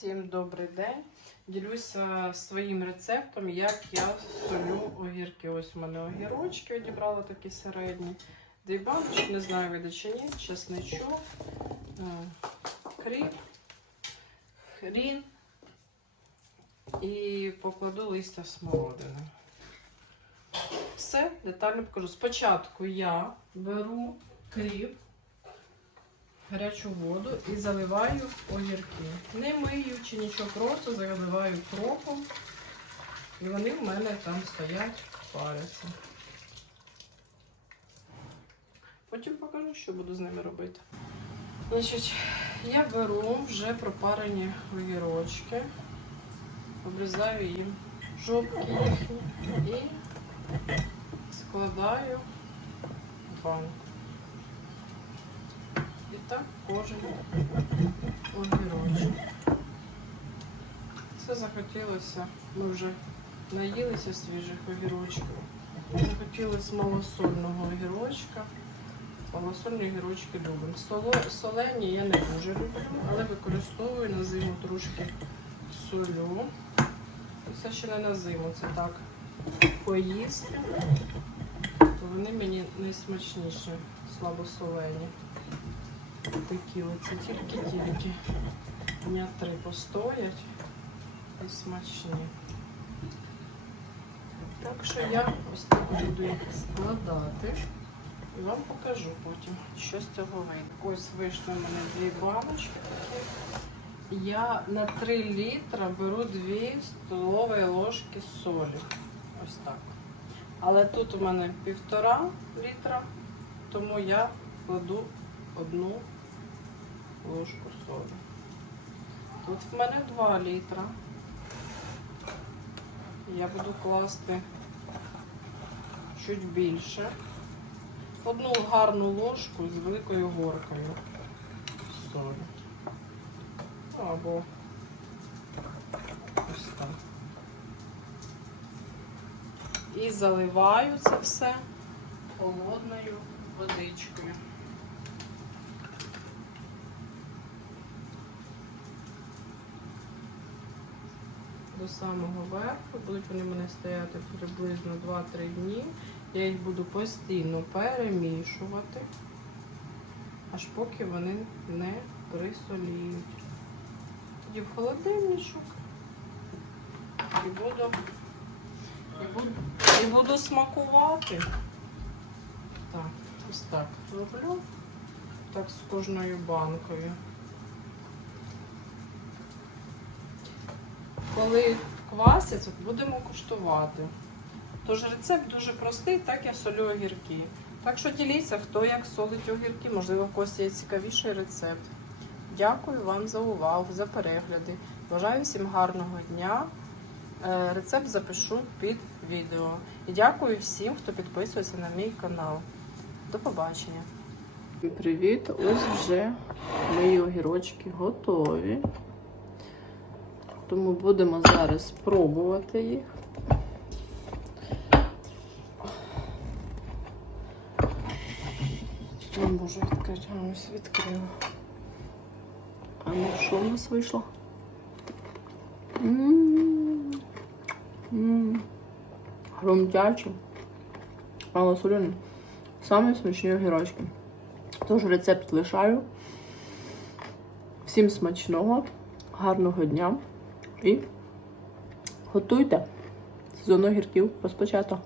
Всім добрий день. Ділюся своїм рецептом, як я солю огірки. Ось у мене огірочки відібрала такі середні. Дві баночки, не знаю, види чи ні, чесничок, е, кріп, хрін і покладу листя смородини. Все детально покажу. Спочатку я беру кріп гарячу воду і заливаю огірки. Не мию чи нічого, просто заливаю кропом. І вони в мене там стоять, паряться. Потім покажу, що буду з ними робити. Значить, я беру вже пропарені огірочки, обрізаю їм жопки їхні і складаю в банку. І так кожен огірочок. Це захотілося, ми вже наїлися свіжих огірочків. Захотілося малосольного огірочка. Малосольні огірочки любимо. Солені я не дуже люблю, але використовую на зиму трошки солю. Це ще не на зиму, це так поїсти. То вони мені найсмачніші, слабосолені. Такі оці тільки-тільки. Дня три постоять і смачні. Так що я ось так буду їх складати і вам покажу потім, що з цього вийде. Ось вийшло в мене дві баночки такі. Я на 3 літра беру 2 столові ложки солі. Ось так. Але тут у мене півтора літра, тому я кладу одну ложку солі. Тут в мене 2 літра. Я буду класти чуть більше. Одну гарну ложку з великою горкою солі. Або ось так. І заливаю це все холодною водичкою. До самого верху. Будуть вони в мене стояти приблизно 2-3 дні. Я їх буду постійно перемішувати, аж поки вони не присоліють. Тоді в холодильничок і буду, і буду, і буду смакувати. Так, ось так роблю. Так з кожною банкою. Коли квасять, будемо куштувати. Тож рецепт дуже простий, так я солю огірки. Так що діліться, хто як солить огірки, можливо, в когось є цікавіший рецепт. Дякую вам за увагу, за перегляди. Бажаю всім гарного дня. Е, Рецепт запишу під відео. І дякую всім, хто підписується на мій канал. До побачення. Привіт! Ось вже мої огірочки готові. Тому будемо зараз спробувати їх. Не можу відкрити, а ось відкрила. А ну що в нас вийшло? М-м-м. М. Самі смачні огірочки. Тож рецепт лишаю. Всім смачного, гарного дня і готуйте. Сезон огірків розпочато.